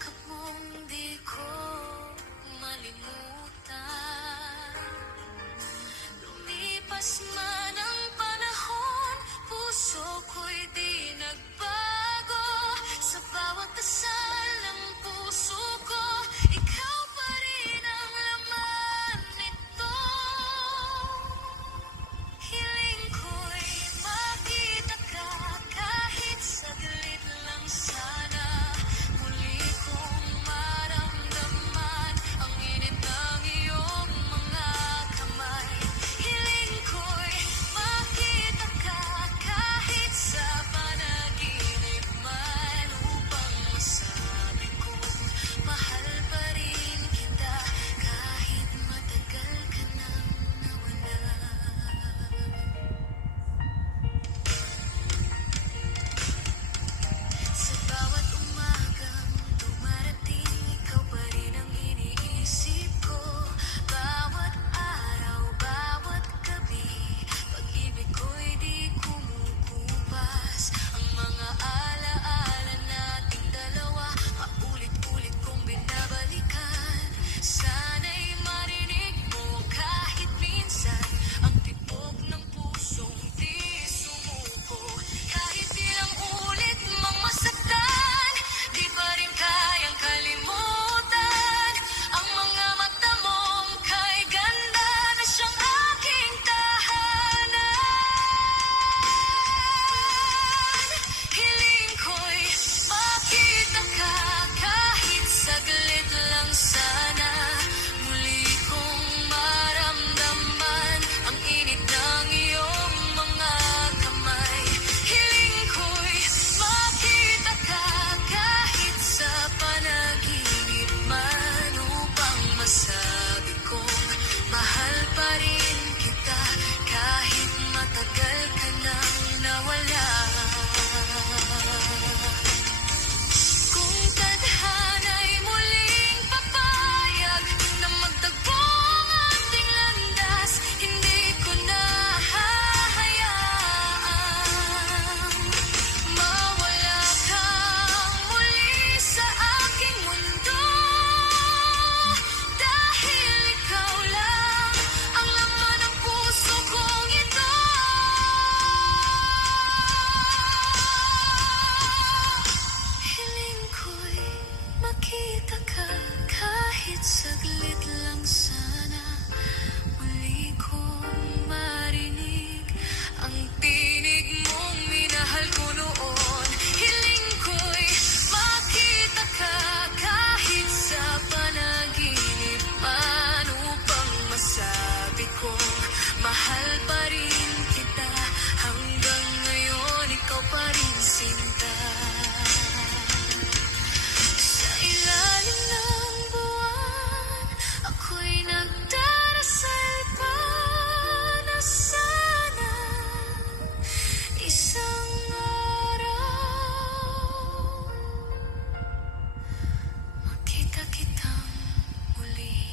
yakap mong di ko malimutan. Lumipas man ang panahon, puso ko'y di nagbago. Sa bawat dasal ng puso ko, ikaw pa rin ang laman nito. Hiling ko'y makita ka kahit saglit lang sana. Muli kong maramdaman ang init ng iyong mga kamay. Hiling ko'y makita ka kahit sa panaginip man, upang masabi kong mahal pa rin kita kahit matagal ka nang nawala. Sa bawat umagang dumarating, ikaw pa rin ang iniisip ko. Bawat araw, bawat gabi, pag-ibig ko'y di kumukupas. Ang mga alaala nating dalawa, paulit-ulit kong binabalikan. Sana'y marinig mo kahit minsan ang tibok ng pusong di sumuko. Kahit ilang ulit mang masaktan, di pa rin kayang kalimutan. Ang mga mata mong kay ganda na siyang aking tahanan. Hiling ko'y makita ka kahit saglit lang sana. Muli kong maramdaman ang init ng iyong mga kamay. Hiling ko'y makita ka kahit sa panaginip man, upang masabi kong mahal pa rin kita kahit matagal ka nang nawala. Kung tadhana'y muling papayag na magtagpo ang ating landas, hindi ko na hahayaan mawala kang muli sa aking mundo. Dahil ikaw lang ang laman ng puso kong ito. Hiling ko'y makita ka kahit saglit lang sana. Muli kong marinig ang tinig mong minahal ko noon. Hiling ko'y makita ka kahit sa panaginip man, upang masabi kong mahal pa rin kita. Hanggang ngayon, ikaw pa rin sinta. Sa ilalim ng buwan, ako'y nagdarasal pa na sana isang araw makita kitang muli.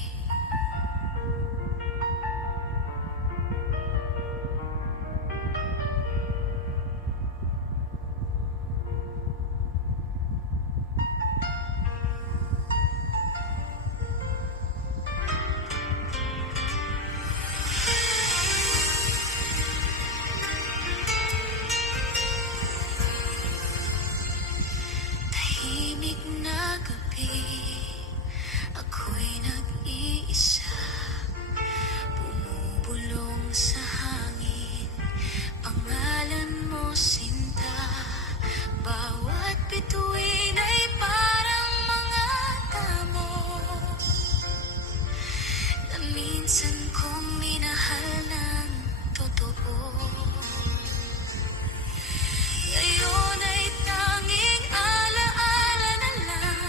Tahimik na gabi, ako'y nag-iisa. Bumubulong sa hangin pangalan mo, sinta. Bawat bituin ay parang mga damo na minsan kong minahal ng totoo. Ngayon ay tanging alaala na lang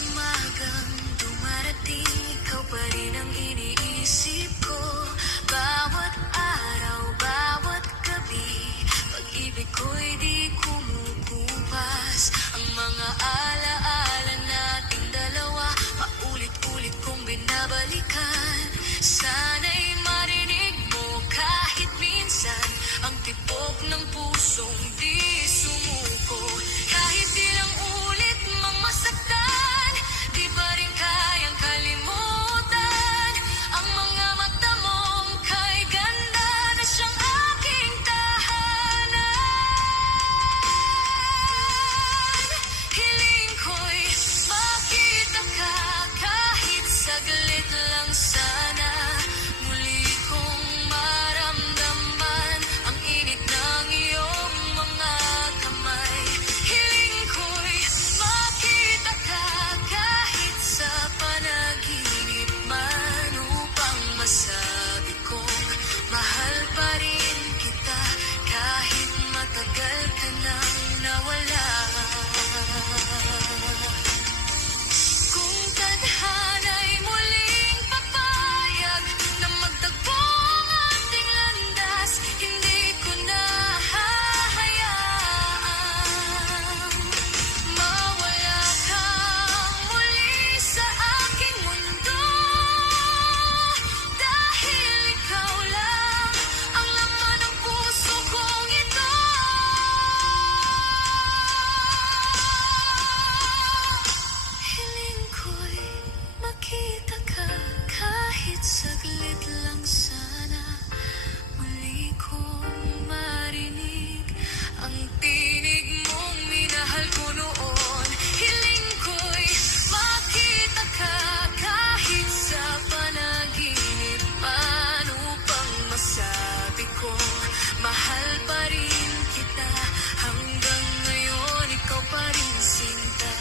umagang dumarating, ikaw pa rin ang iniisip ko. Bawat araw, bawat gabi, pag-ibig ko'y di kumukupas. Ang mga alaala nating dalawa, paulit-ulit kong binabalikan. Sana'y marinig mo kahit minsan ang tibok ng pusong di sumuko. Kahit ilang ulit mang masaktan, di pa rin kayang kalimutan ang mga mata mong kay ganda na siyang aking tahanan. Hiling ko'y makita ka kahit saglit lang sana. Muli kong maramdaman ang init ng iyong mga kamay. Hiling ko'y makita ka kahit sa panaginip man, upang masabi kong mahal pa rin kita kahit matagal ka nang nawala. Kung tadhana'y muling papayag na magtagpo ang ating landas, hindi ko na hahayaang mawala kang muli sa aking mundo. Dahil ikaw lang ang laman ng puso kong ito. Hiling ko'y makita ka kahit saglit lang sana. Muli kong marinig ang tinig mong minahal ko noon. Hiling ko'y makita ka kahit sa panaginip man, upang masabi kong mahal pa rin kita. Hanggang ngayon ikaw pa rin sinta.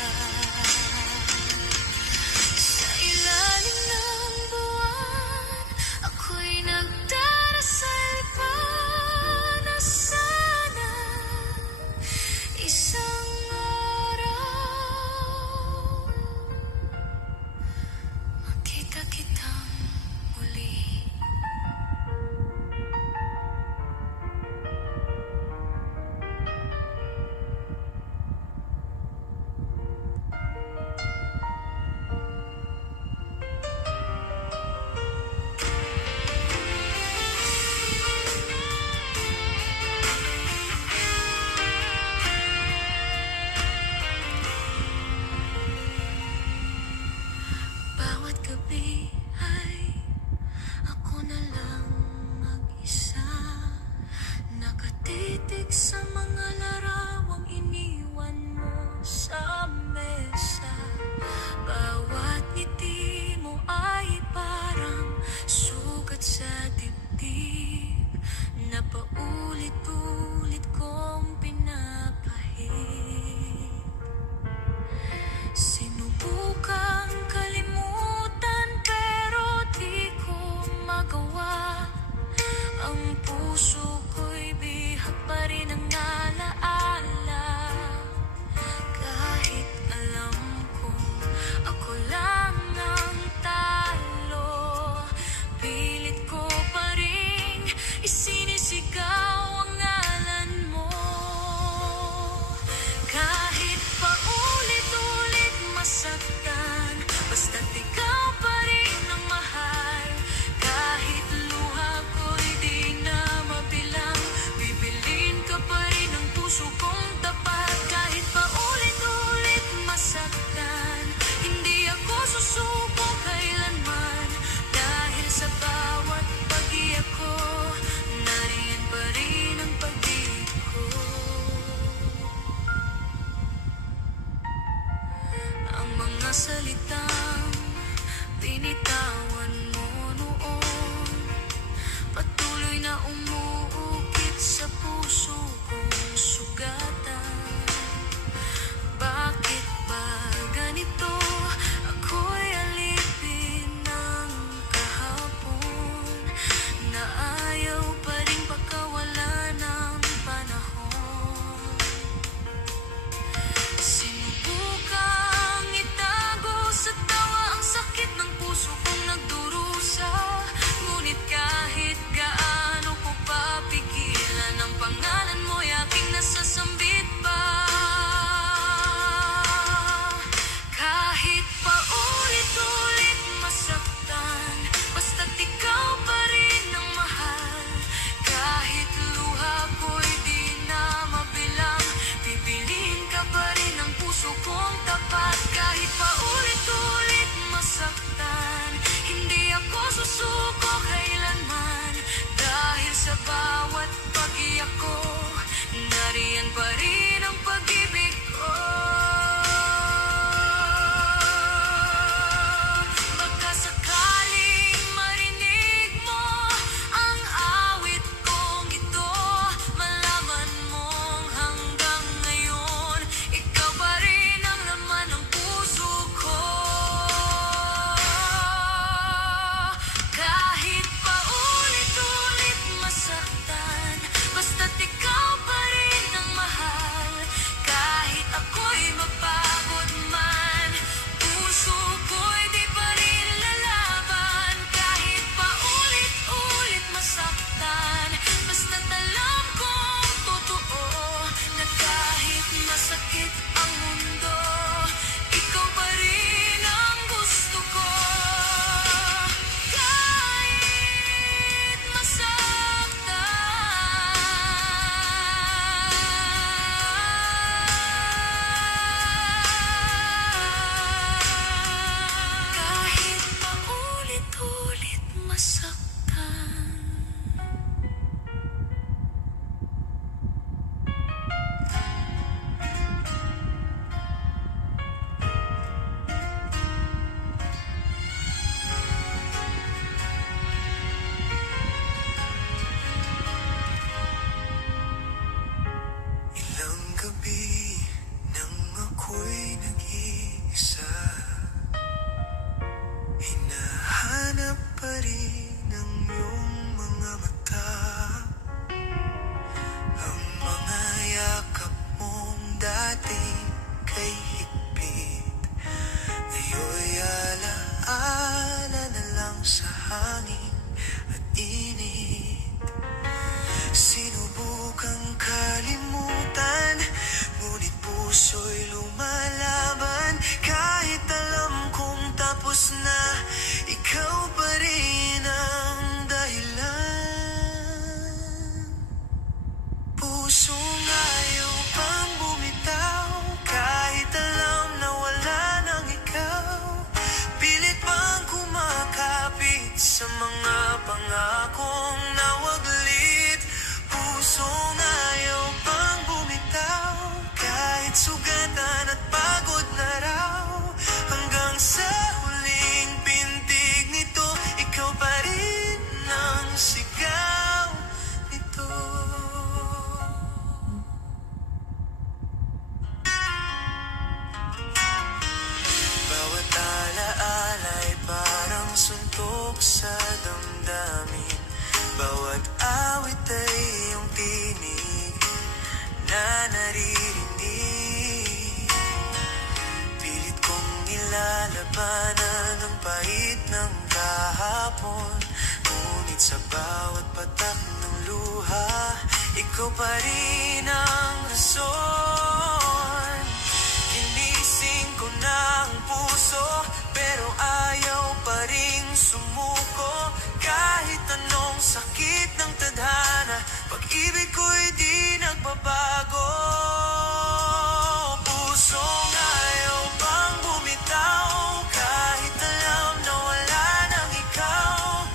Sa ilalim ng buwan, ako'y nagdarasal pa na sana isang araw makita kitang muli. Bawat gabi ay ako na lang mag-isa, nakatitig sa mga larawang iniwan mo sa mesa. Bawat ngiti mo ay parang sugat sa dibdib na paulit-ulit kong pinapahid. Sinubukang kalimutan pero di ko magawa. Ang puso ko'y bihag pa rin ang alaala. Kahit alam kong ako lang ang talo, pilit ko pa rin isinisigaw ang ngalan mo. Kahit paulit-ulit masaktan, basta't ikaw pa rin ang mahal. Kahit luha ko'y di na mabilang, bibilin ka pa rin ang puso kong tapat. Kahit paulit-ulit masaktan, hindi ako susuko kailanman. Dahil sa bawat pag-iyak ko, nariyan pa rin ang pag-ibig ko. Ang mga salitang binitawan mo noon, patuloy na umuukit sa puso kong sugatan. Bakit ba ganito? Ako'y alipin ng kahapon, na ayaw pa rin pagkawala ng panahon. Sinubukang itago Nariyan pa rin ang pag-ibig ko. Baka sakaling marinig mo ang awit kong ito, malaman mong hanggang ngayon ikaw pa rin ang laman ng puso ko. Kahit paulit-ulit masaktan, basta't ikaw pa rin ang mahal. Kahit ako'y mapagod man, puso ko'y di pa rin lalaban. Kahit paulit-ulit masaktan, basta't alam kong totoo na kahit masakit ang mundo, ikaw pa rin ang gusto ko. Kahit masaktan, kahit paulit-ulit masaktan. Ilang gabi nang ako'y nag-iisa, hinahanap pa rin ang iyong mga mata. Ang mga yakap mong dati kay higpit, ngayon'y alaala na lang sa hangin at init. Sinubukang kalimutan, ngunit puso'y lumalaban. Kahit alam kong tapos na, ikaw pa rin ang dahilan. Pusong ayaw pang bumitaw, kahit alam na wala nang ikaw. Pilit bang kumakapit sa mga pangakong nawaglit? Pusong ayaw pang bumitaw, kahit sugatan at pagod na raw. Hanggang sa huling pintig nito, ikaw pa rin ang sigaw nito. Bawat alaala ay parang suntok sa damdamin. Bawat awit ay iyong tinig na naririnig. Pilit kong nilalabanan ang pahit ng kahapon, ngunit sa bawat patak ng luha, ikaw pa rin ang rason. Ginising ko na ang puso, pero ayaw pa ring sumuko. Kahit anong sakit ng tadhana, pag-ibig ko'y di nagbabago. Pusong ayaw bang bumitaw, kahit alam na wala nang ikaw.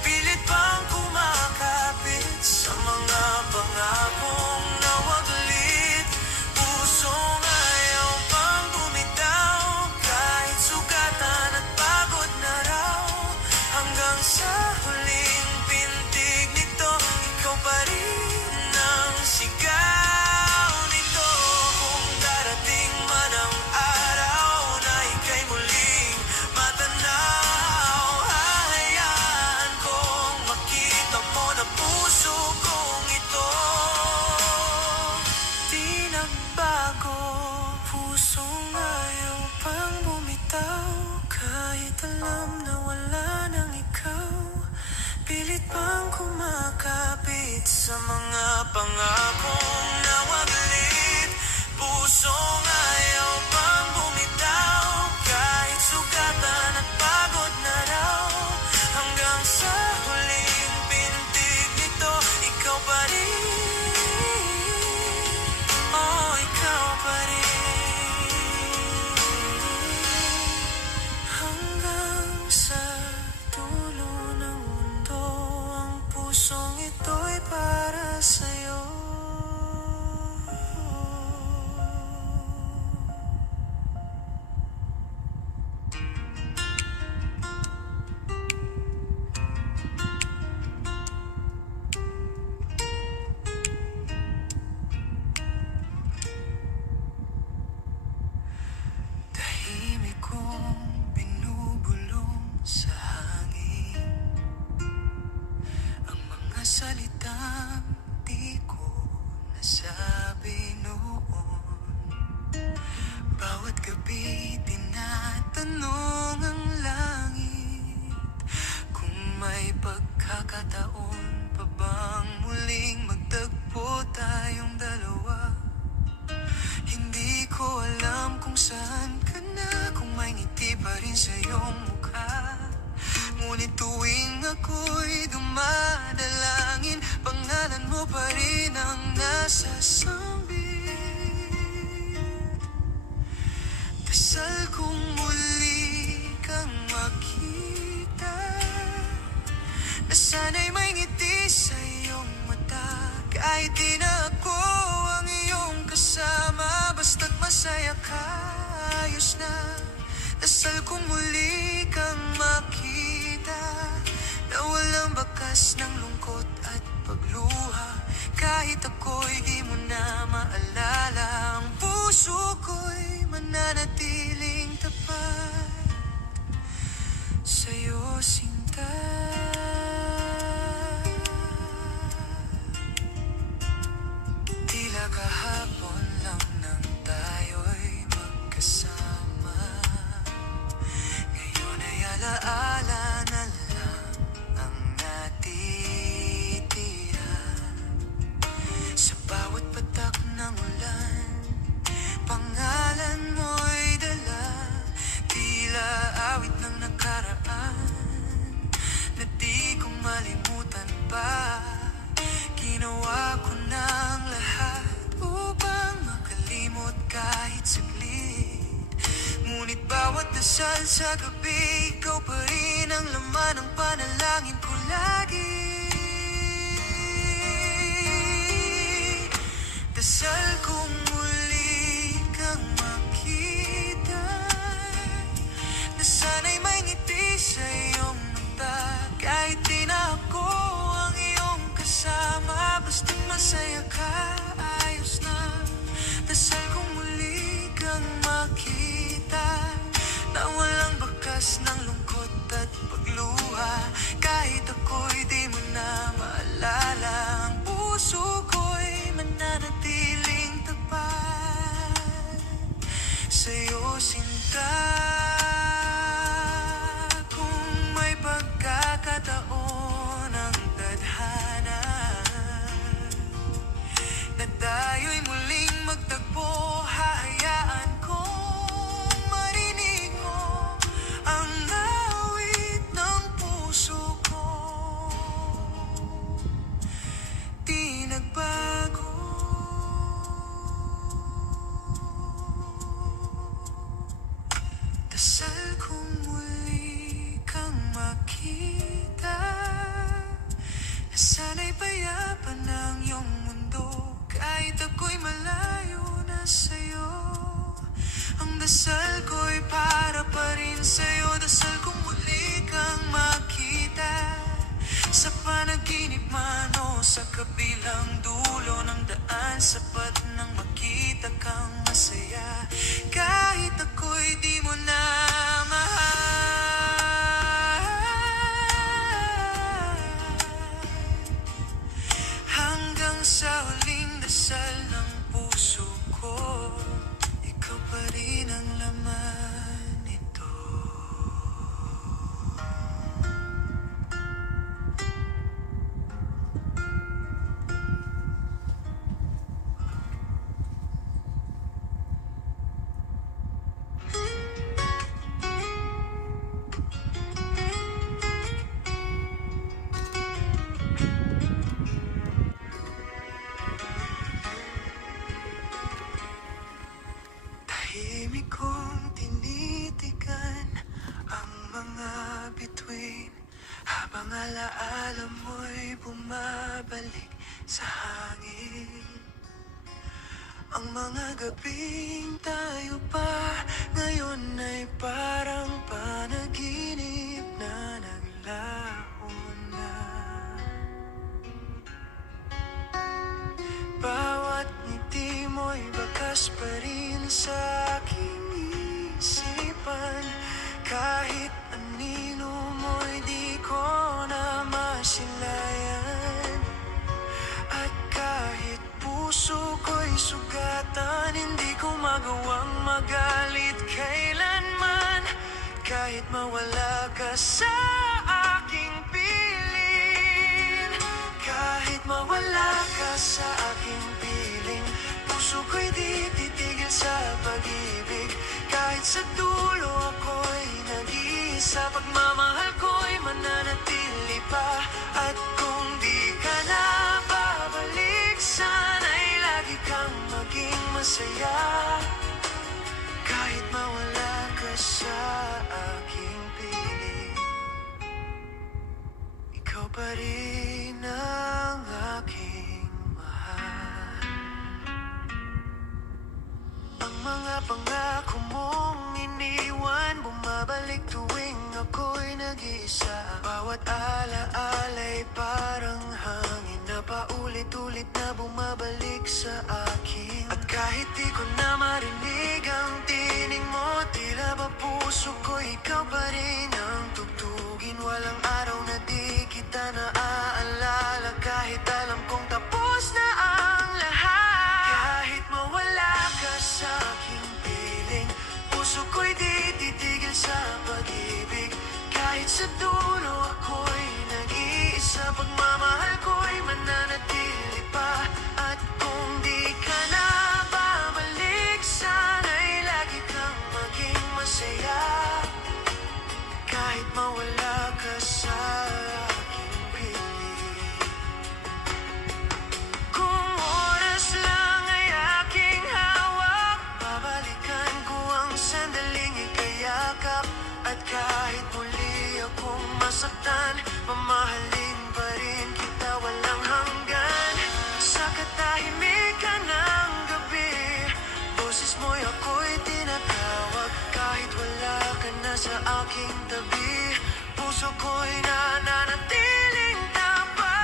Pilit bang kumakapit sa mga pangakong nawaglit? Pusong ayaw bang bumitaw, kahit sugatan at pagod na raw. Hanggang sa huling pintig nito, ikaw pa rin ang sigaw nito. Kung darating man ang araw na ika'y muling matanaw, hahayaan kong makita mo na puso kong ito di nagbago. Pusong ayaw pang bumitaw, kahit alam na wala nang ikaw. Pilit bang kumakapit sa mga pangakong nawaglit? Pusong ayaw bang bumitaw, kahit sugatan at pagod na raw. Hanggang sa huling pintig nito, ikaw pa rin. Oh, ikaw pa rin. Hanggang sa dulo ng mundo, ang pusong ito'y para sa'yo. kong binubulong sa hangin ang mga salitang di ko nasabi noon. Bawat gabi tinatanong ang langit kung may pagkakataon pa bang muling magtagpo tayong dalawa. Hindi ko alam kung saan ka na, kung may ngiti pa rin sa iyong mukha. Ngunit tuwing ako'y dumadalangin, pangalan mo pa rin ang nasa sambit. Dasal kong muli kang makita, na sana'y may ngiti sa iyong mata. Kahit di na ako ang iyong kasama, basta't masaya ka, ayos na. Dasal kong muli kang makita, na walang bakas ng lungkot at pagluha. Kahit ako'y di mo na maalala, ang puso ko'y mananatiling tapat sa'yo, sinta. Tila kahapon lang nang tayo'y magkasama, ngayon ay alaala na lang ang natitira. Sa bawat patak ng ulan, pangalan mo'y dala. Tila awit ng nakaraan na di ko malimutan pa. Ginawa ko ng lahat upang makalimot kahit saglit. Ngunit bawat dasal sa gabi, ikaw pa rin ang laman ng panalangin ko lagi. Dasal kong muli kang makita, na sana'y may ngiti sa iyong mata. Kahit di na ako ang iyong kasama, basta't masaya ka, ayos na. Dasal kong muli kang makita, na walang bakas ng lungkot at pagluha. Kahit ako'y di mo na maalala, ang puso ko'y mananatiling tapat sa'yo, sinta. Kung may pagkakataon ang tadhana na tayo'y muling magtagpo, hahayaan kong marinig mo ang awit ng puso ko. Di nagbago. Dasal kong muli kang makita, na sana'y payapan ang iyong mundo. Kahit ako'y malayo na sa'yo, ang dasal ko'y para pa rin sa'yo. Dasal kong muli kang makita, sa panaginip man o sa kabilang dulo ng daan. Sapat nang makita kang masaya, kahit ako'y di mo na mahal. Hanggang sa huling dasal ng puso ko, ikaw pa rin ang laman nito. Tahimik kong tinitigan ang mga bituin, habang alaala mo'y bumabalik sa hangin. Ang mga gabing tayo pa ngayon ay parang panaginip na naglaho na. Bawat ngiti mo'y bakas pa rin sa aking isipan. kahit mawala ka sa aking piling. Kahit mawala ka sa aking piling, puso ko'y di titigil sa pag-ibig. Kahit sa dulo ako'y nag-iisa, pagmamahal ko'y mananatili pa. At kung di ka na babalik, sana'y lagi kang maging masaya. Kahit mawala ka sa aking piling, ikaw pa rin ang aking mahal. Ang mga pangako mong iniwan, bumabalik tuwing ako'y nag-iisa. Bawat alaala'y parang hangin na paulit-ulit na bumabalik sa akin. At kahit di ko na marinig ang tinig mo, tila ba puso ko ikaw pa rin ang tugtugin. Walang araw na di kita naaalala, kahit alam kong tapos na ang lahat. Kahit mawala ka sa aking piling, puso ko'y di titigil sa pag-ibig. Kahit sa dulo ako'y nag-iisa, pagmamahal ko'y mananatili pa. At kung di ka na babalik, sana'y lagi kang maging masaya. Kahit mawala ka sa aking piling. Kung oras lang ay aking hawak, babalikan ko ang sandaling ikayakap. At kahit muli akong masaktan, mamahalin pa rin kita walang hanggan. Sa katahimikan ng gabi, boses mo'y ako'y tinatawag. Kahit wala ka na sa aking tabi, puso ko'y nananatiling tapat.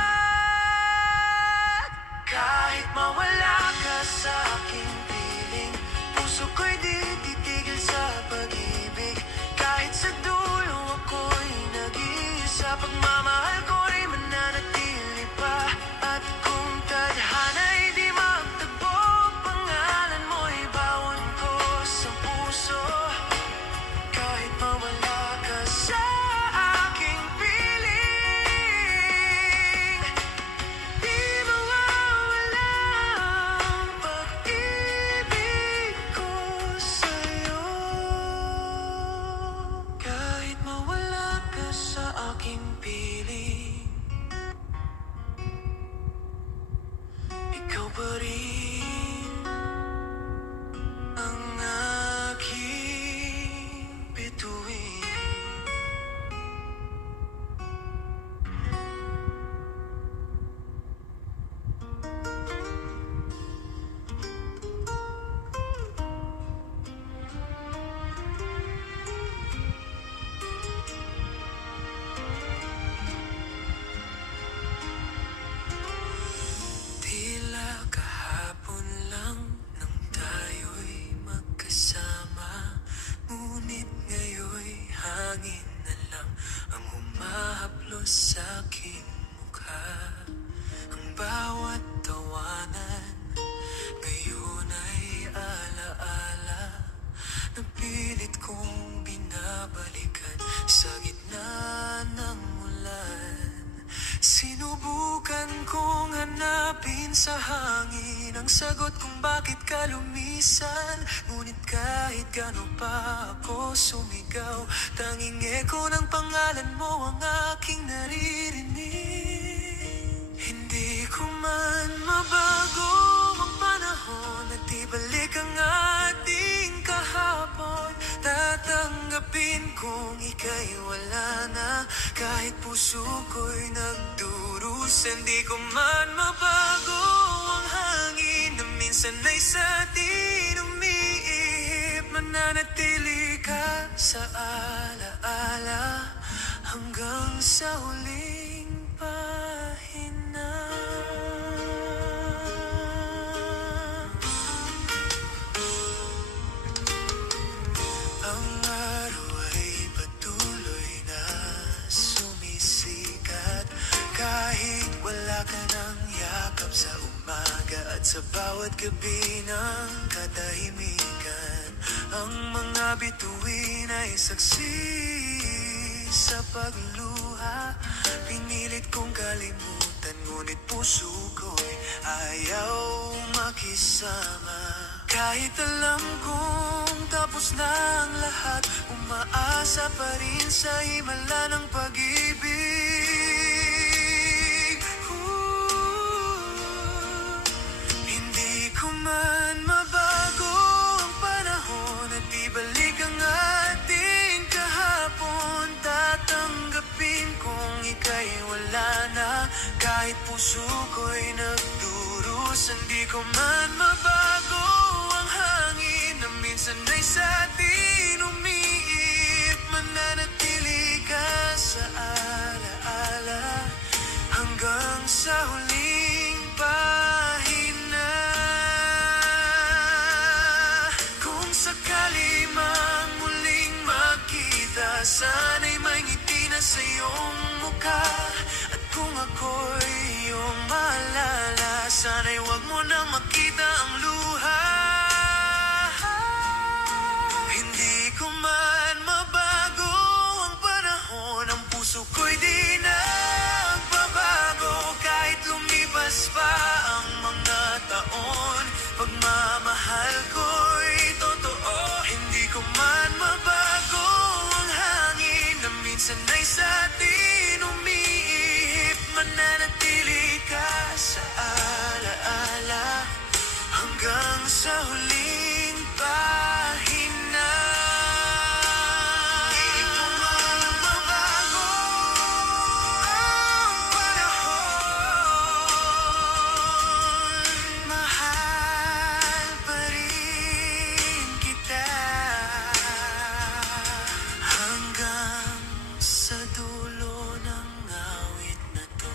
Kahit mawala ka sa aking piling, puso ko'y di titigil sa pag-ibig. Kahit sa dulo ako'y nag-iisa, pagmamahal ko'y mananatili pa. At kung tadhana'y di magtagpo, pangalan mo'y bawon ko sa puso. Kahit mawala ka sa aking piling, di mawawala ang pag-ibig ko sa'yo. Kahit mawala ka sa aking piling, ikaw pa rin ang aking bituin. Tila kahapon lang nang tayo'y magkasama, ngunit ngayon'y hangin na lang ang humahaplos sa aking mukha. Ang bawat tawanan ngayon ay alaala na pilit kong binabalikan sa gitna ng ulan. Sinubukan kong hanapin sa hangin ang sagot kung bakit ka lumisan. Ngunit kahit gano'n pa ako sumigaw, tanging eko ng pangalan mo ang aking naririnig. Hindi ko man mabago ang panahon, nagtibalik ang ating kahapon. Tatanggapin kong ika'y wala na, kahit puso ko'y nagdurusa. Hindi ko man mabago ang hangin na minsan ay sa atin umiihip. Mananatili ka sa alaala hanggang sa huling pahina. Ang araw ay patuloy na sumisikat, kahit wala ka ng yakap sa umaga at sa bawat gabi ng katahimikan. Ang mga bituin ay saksi sa pagluha. Pinilit kong kalimutan, ngunit puso ko'y ayaw makisama. Kahit alam kong tapos na ang lahat, umaasa pa rin sa himala ng pag-ibig. Hindi ko man mabago ang panahon at ibalik ang ating kahapon. Tatanggapin kong ika'y wala na, kahit puso ko'y nagdurusa. Hindi ko man mabago ang hangin na minsan ay sa atin umiip. Mananatili ka sa alaala hanggang sa huling pahina. Kung sakali mang muling magkita, sana'y may ngiti na sa iyong mukha. At kung ako'y iyong maalala, sana'y wag mo nang makita ang luha. Hindi ko man mabago ang panahon, ang puso ko'y di nagbabago. Kahit lumipas pa ang mga taon, pagmamahal ko'y totoo. Hindi ko man mabago ang hangin na minsan ay sa atin umiihip. Mananatili ka sa alaala hanggang sa huling pahina. Hindi ko man mabago ang panahon, mahal pa rin kita hanggang sa dulo ng awit na to.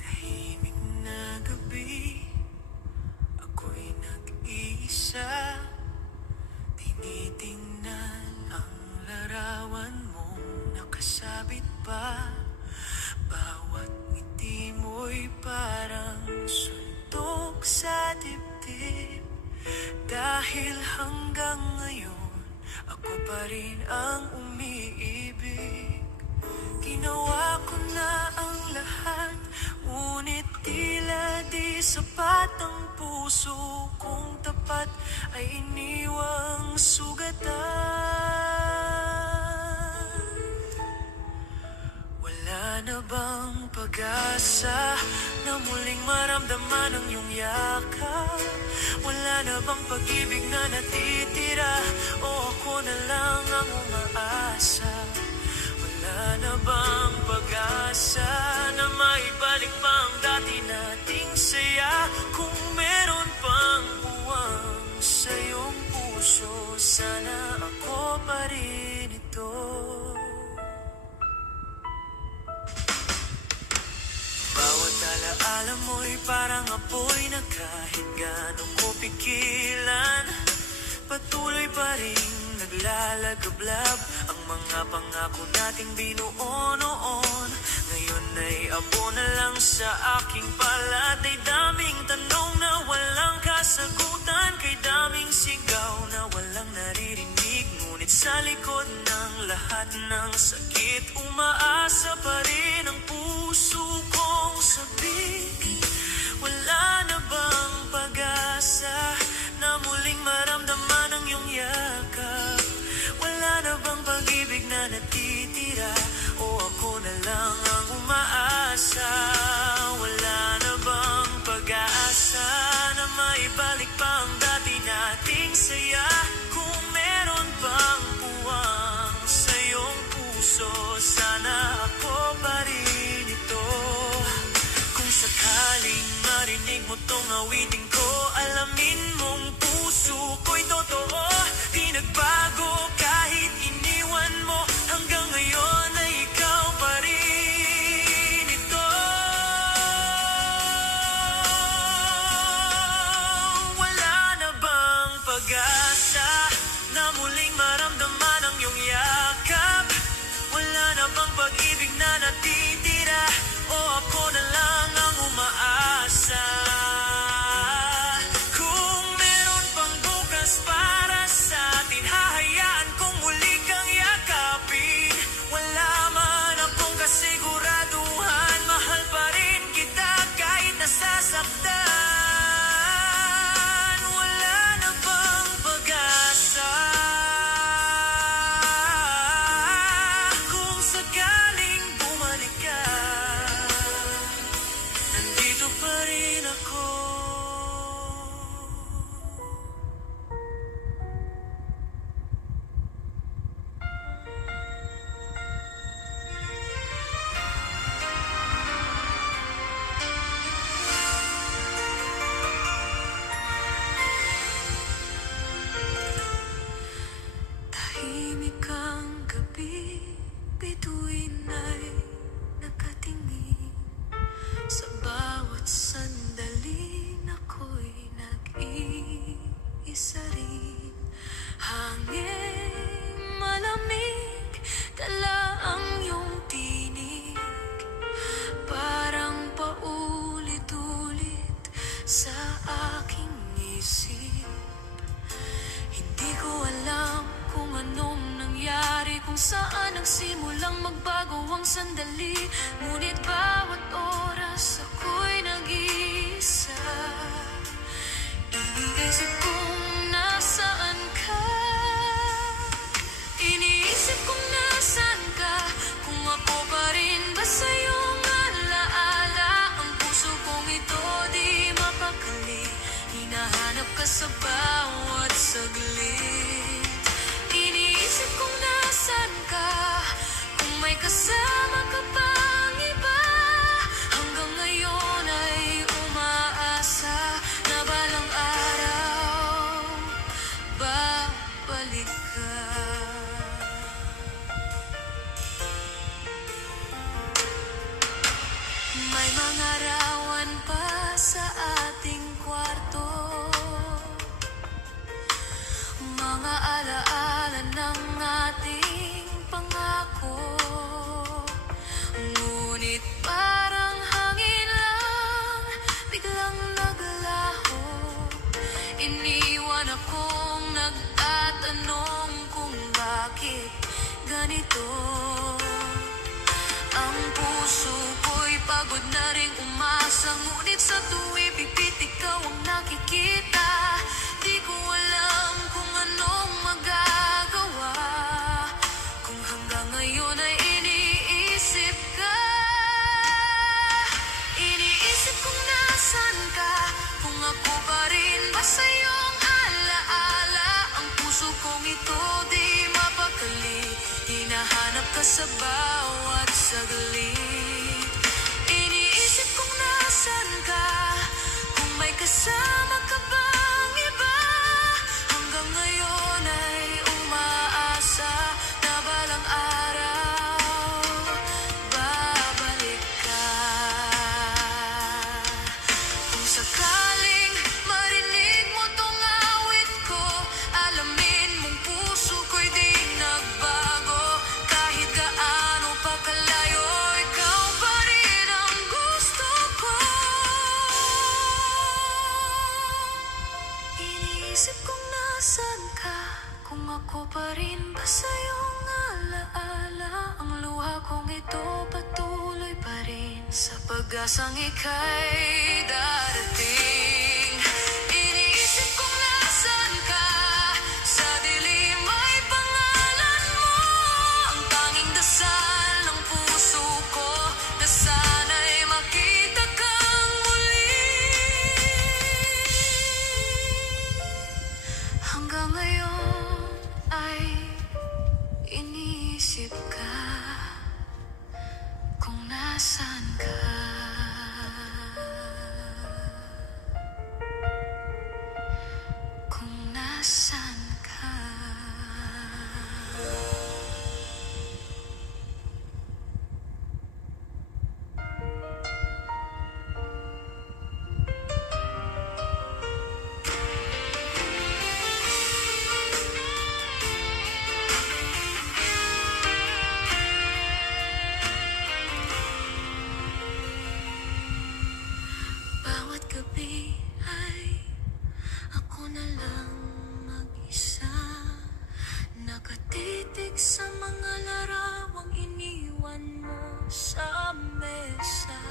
Tahimik na gabi, ako'y nag-iisa. Tinitingnan ang larawan mong nakasabit pa. Bawat ngiti mo'y parang suntok sa dibdib. Dahil hanggang ngayon, ako pa rin ang umiibig. Ginawa ko na ang lahat, ngunit tila di sapat. Ang puso kong tapat ay iniwang sugatan. Wala na bang pag-asa na muling maramdaman ang iyong yakap? Wala na bang pag-ibig na natitira, o ako na lang ang umaasa? Wala na bang pag-asa na maibalik pa ang dati nating saya? Kung meron pang buwang sa iyong puso, sana ako pa rin ito. Bawat alaala mo'y parang apoy na kahit gaano ko pigilan, patuloy pa rin naglalagablab. Ang mga pangako nating binuo noon, ngayon ay abo na lang sa aking palad. Ay daming tanong na walang kasagutan, kay daming sigaw na walang naririnig. Ngunit sa likod ng lahat ng sakit, umaasa pa rin ang puso kong sabik. Wala na bang pag-asa na muling maramdaman ang iyong yakap? Wala na bang pag-ibig na natitira, o ako na lang ang umaasa? Wala na bang pag-asa na maibalik pa ang dati nating saya? Kung meron pang puwang sa iyong puso, sana ako pa rin ito. Kung sakaling marinig mo tong awitin ko, alamin mong puso ko'y totoo. Di nagbago kahit iniwan mo, hanggang ngayon ay ikaw pa rin ito. Wala na kung saan nagsimulang magbago ang sandali. Ngunit bawat oras ako'y nag-iisa. Iniisip kung nasaan ka, iniisip kung nasaan ka, kung ako pa rin ba sa'yong alaala. Ang puso kong ito di mapakali, hinahanap ka sa bawat saglit. Iniisip kung nasaan ka, kung may kasama ka pang iba. Hanggang ngayon ay umaasa na balang araw babalik ka. May mga rawan pa sa ating kwarto, mga alaala ng ating pangako. Ngunit parang hangin lang, biglang naglaho. Iniwan akong nagtatanong kung bakit ganito. Ang puso ko'y pagod na ring umasa, ngunit sa tuwi pipit ikaw ang nakikita. Di ko alam kung anong magagawa, kung hanggang ngayon ay iniisip ka. Iniisip kung nasaan ka, kung ako pa rin ba sa'yong alaala. Ang puso kong ito di mapakali, hinahanap ka sa bawat saglit. Iniisip kung nasaan ka, kung may kasama ka bang iba. Hanggang ngayon ay umaasa na balang araw babalik ka. Kung sakaling marinig mo tong awit ko, alamin mong puso ko'y di nagbago. Kahit gaano pa kalayo, ikaw pa rin ang gusto ko. Iniisip kung nasaan ka, kung ako pa rin ba sa'yong alaala. Ang luha kong ito patuloy pa rin, sa pag-asang ika'y darating. Iniisip kung nasaan ka, sa dilim ay pangalan mo. Ang tanging dasal ng puso ko, na sana'y makita kang muli. Hanggang ngayon ay iniisip ka, kung nasaan ka. Kung nasaan ka. Bawat gabi ay ako na lang mag-isa, nakatitig sa mga larawang iniwan mo sa mesa.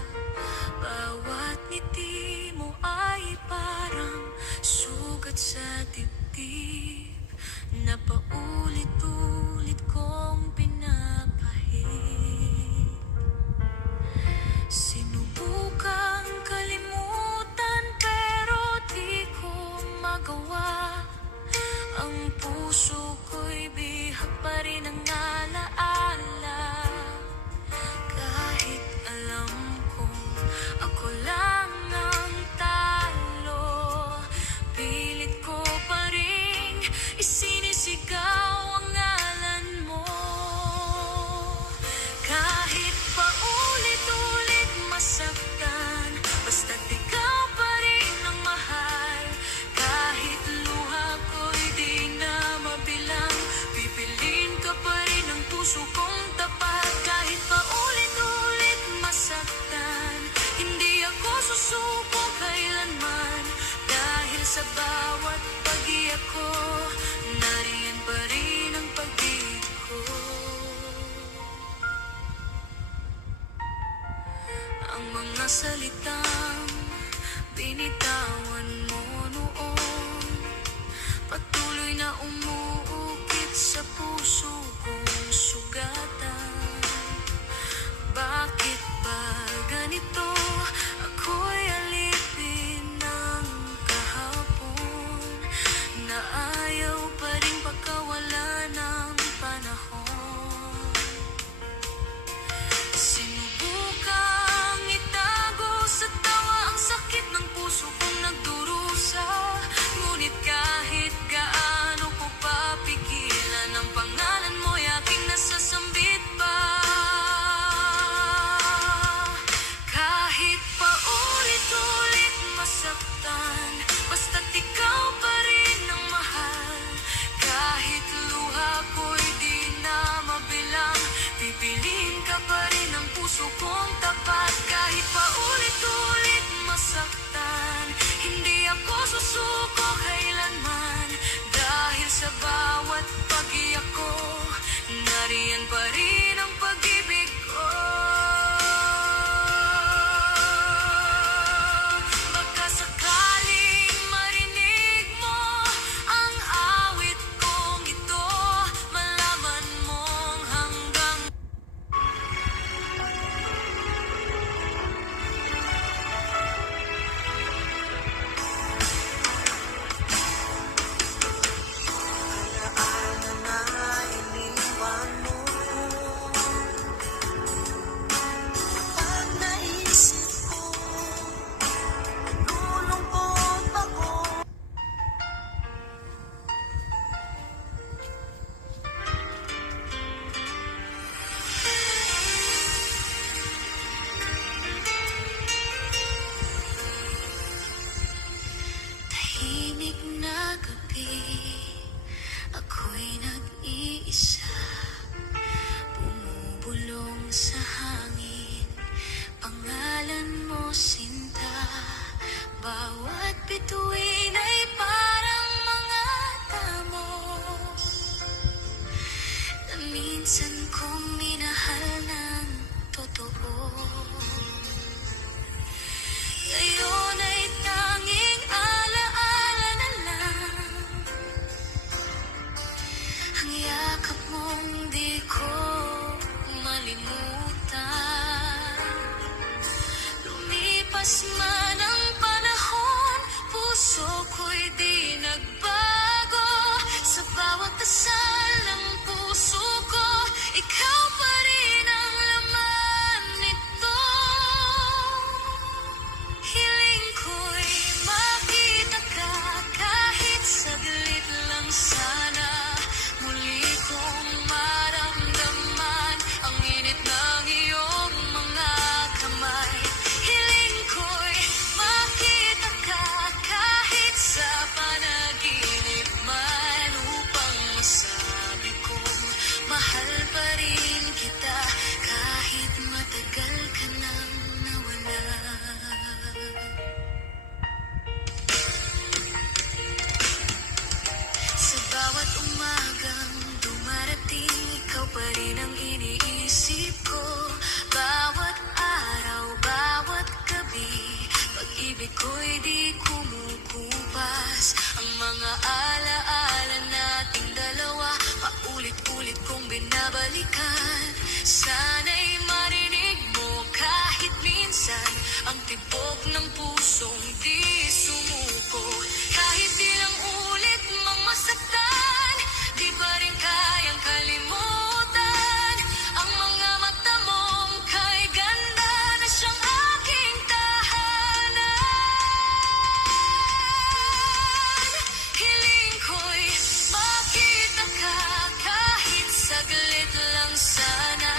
Bawat ngiti mo ay parang sugat sa dibdib, na paulit-ulit kong pinapahid. Sinubukang kalimutan pero di ko magawa. Ang puso ko'y bihag pa rin ang alaala. Kahit alam kong ako lang ang talo, pilit ko pa rin isinisigaw ang ngalan mo. Kahit pa ulit-ulit masaktan, basta't ikaw pa rin ang mahal. Kahit luha ko'y di na mabilang, pipiliin ka pa rin. mga salitang binitawan mo noon, patuloy na umuukit sa puso kong sugatan. Bakit ba ganito? Ako'y alipin ng kahapon, na ayaw pa rin pagkawala ng panahon. Sinubukang itago sa tawa ang sakit ng puso kong nagdurusa, ngunit kahit gaano ko papigilan, ang pangalan mo'y aking nasasambit pa. Kahit pa ulit-ulit masaktan, basta't ikaw pa rin ang mahal. Kahit luha ko'y di na mabilang, pipiliin ka pa rin ang puso kong tapat. Kahit pa ulit-ulit masaktan, hindi ako susuko kailanman. Dahil sa bawat pag-iyak ko, nariyan pa rin ang pag-ibig ko. Baka sakaling marinig mo ang awit kong ito, malaman mong hanggang Alaala na iniwan mo. Pag naisip ko, nalulungkot ako. tahimik na gabi, ako'y nag-iisa, bumubulong sa hangin, pangalan mo sinta. Bawat bituin ay parang mga damo na minsan kong minahal ng totoo. Ngayon ay tanging alaala na lang ang yakap mong di ko malimutan. Lumipas man ang panahon, puso ko'y di nagbago. Sa bawat dasal ng puso ko, ikaw pa rin ang laman nito. Hiling ko'y makita ka kahit saglit lang sana. Muli kong maramdaman ang init ng iyong mga kamay. Hiling ko'y makita ka kahit sa panaginip man, upang masabi kong mahal pa rin kita kahit matagal ka nang nawala. Sa bawat umagang dumarating, ikaw pa rin ang iniisip ko. Bawat araw, bawat gabi, pag-ibig ko'y di kumukupas. Ang mga alaala nating dalawa, paulit-ulit kong binabalikan. Sana'y marinig mo kahit minsan ang tibok ng pusong di sumuko. Kahit di lang ulit mang masaktan, di pa rin kayang kalimutan ang mga mata mong kay ganda na siyang aking tahanan. Hiling ko'y makita ka kahit saglit lang sana.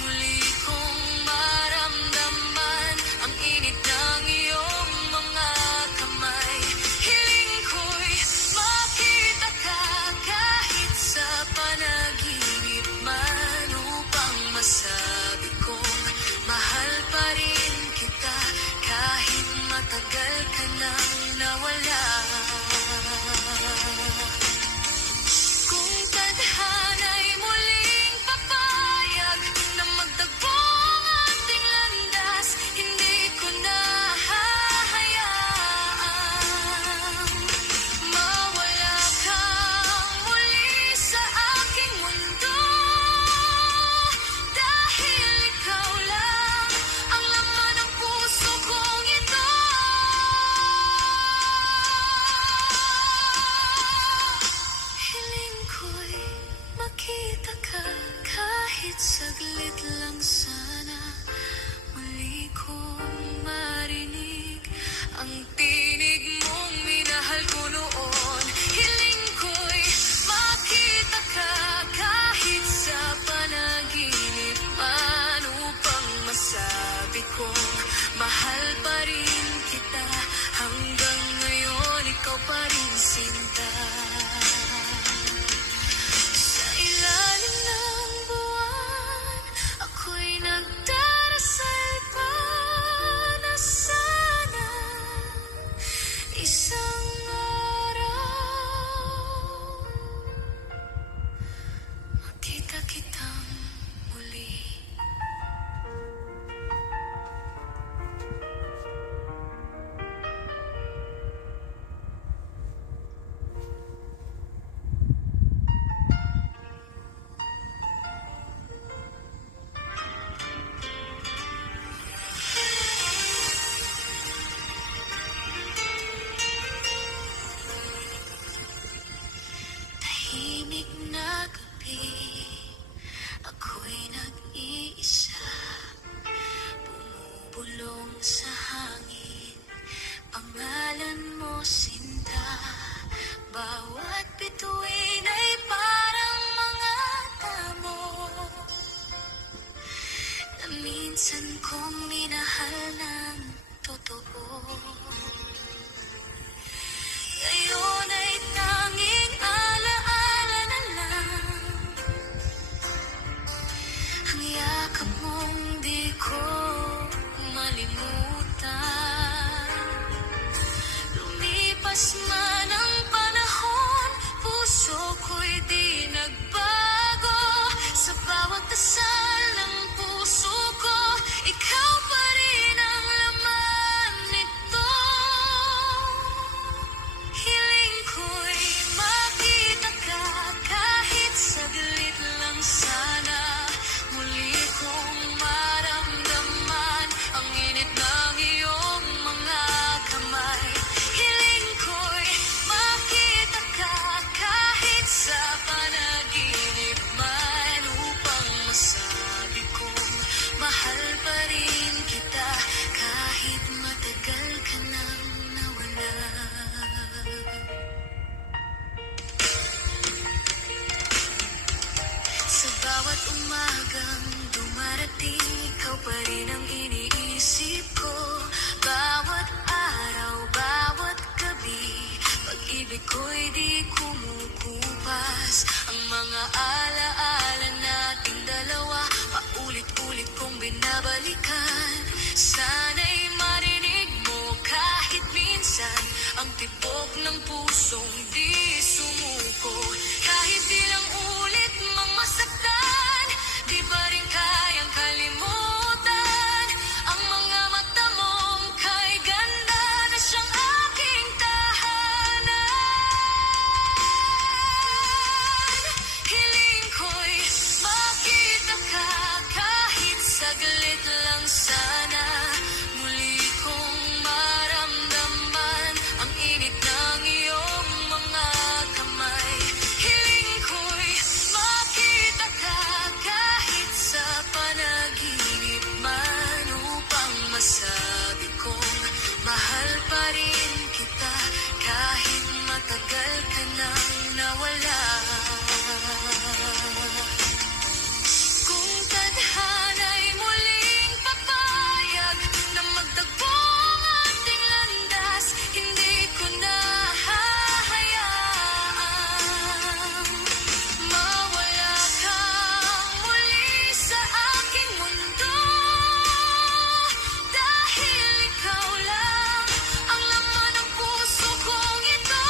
Muli kong maramdaman ang init ng iyong mga kamay. bawat bituin ay parang mga damo na minsan kong minahal ng totoo. Ngayon ay tanging alaala na lang ang yakap mong di ko malimutan. Lumipas man ang panahon, puso ko'y di nagbago. Sa bawat dasal ng puso ko, ikaw pa rin ang laman nito. Hiling ko'y makita ka kahit saglit lang sana. Muli kong maramdaman ang init ng iyong mga kamay. Hiling ko'y makita ka kahit sa panaginip man, upang masabi kong mahal pa rin kita kahit matagal ka nang nawala. Sa bawat umagang dumarating, ikaw pa rin ang iniisip ko. Bawat araw, bawat gabi, pag-ibig ko'y di kumukupas. Ang mga alaala nating dalawa, paulit-ulit kong binabalikan. Sana'y marinig mo kahit minsan ang tibok ng pusong di sumuko. Kahit ilang ulit mang masaktan, di pa rin kayang kalimutan ang mga mata mong kay ganda na siyang aking tahanan. Hiling ko'y makita ka kahit saglit lang sana. Muli kong maramdaman ang init ng iyong mga kamay. Hiling ko'y makita ka kahit sa panaginip man, upang masabi kong mahal pa rin kita kahit matagal ka nang nawala. Kung tadhana'y muling papayag na magtagpo ang ating landas, hindi ko na hahayaang mawala kang muli sa aking mundo. Dahil ikaw lang ang laman ng puso kong ito.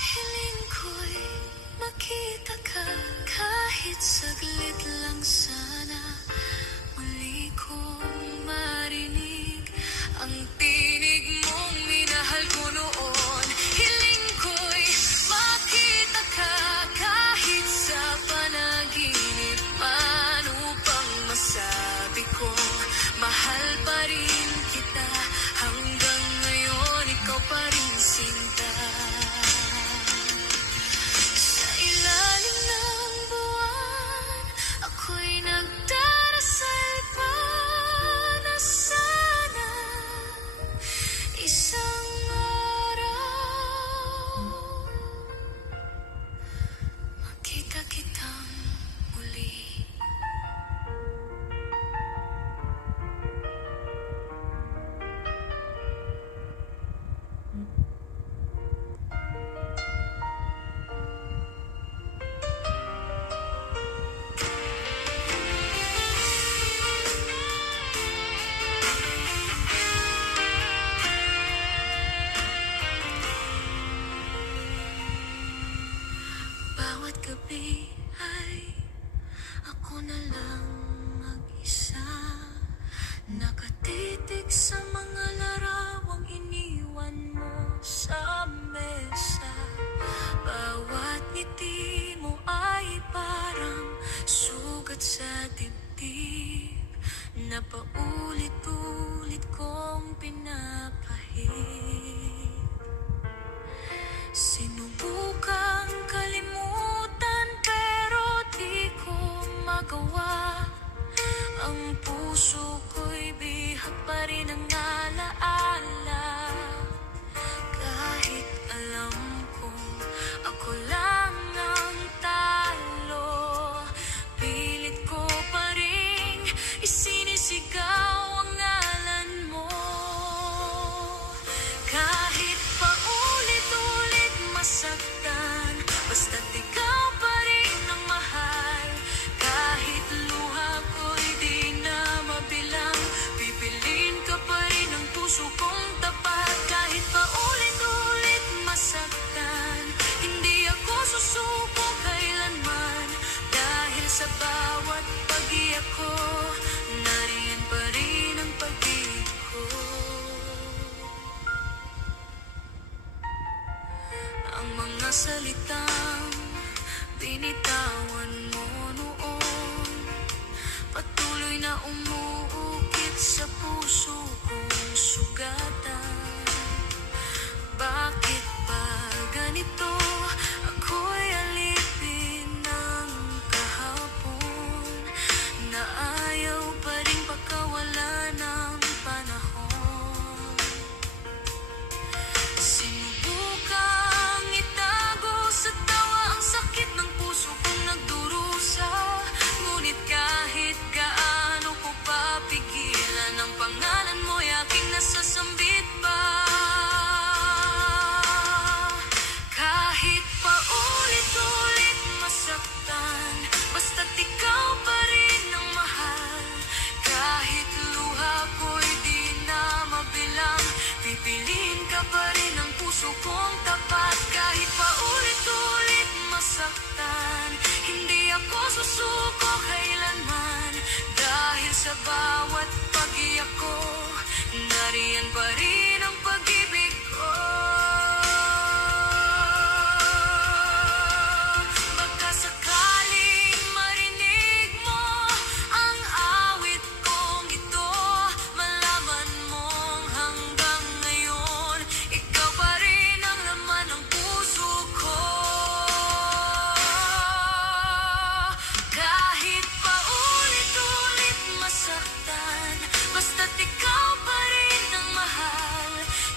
Hiling ko'y makita ka kahit saglit lang sana. Muli kong marinig ang tinig mong minahal ko noon. Hiling ko'y makita ka kahit sa panaginip man, upang masabi kong mahal pa rin kita. Hanggang ngayon ikaw pa rin sinta. Sa ilalim ng buwan, ako'y nagdarasal pa na sana isang araw makita kitang muli. Bawat gabi ay ako na lang mag-isa, nakatitig sa mga larawang iniwan mo sa mesa. Bawat ngiti mo ay parang sugat sa dibdib na paulit-ulit kong pinapahid. Sinubukang kalimutan pero mga salitang binitawan mo noon, patuloy na umuukit sa puso kong sugatan. Bakit ba ganito? Ako'y alipin ng kahapon, na ayaw pa rin pagkawala ng panahon. Sinubukang itago sa tawa ang sakit ng puso kong nagdurusa, ngunit kahit gaano ko papigilan, ang pangalan mo'y aking nasasambit pa. Kahit paulit-ulit masaktan, basta't ikaw pa rin ang mahal. Kahit luha ko'y di na mabilang, pipiliin ka pa rin ang puso kong tapat. Kahit paulit-ulit masaktan, hindi ako susuko kailanman. Dahil sa bawat pag-iyak ko, nariyan pa rin ang pag-ibig ko. Baka sakaling marinig mo ang awit kong ito, malaman mong hanggang ngayon ikaw pa rin ang laman ng puso ko. Kahit paulit-ulit masaktan, basta't ikaw pa rin ang mahal.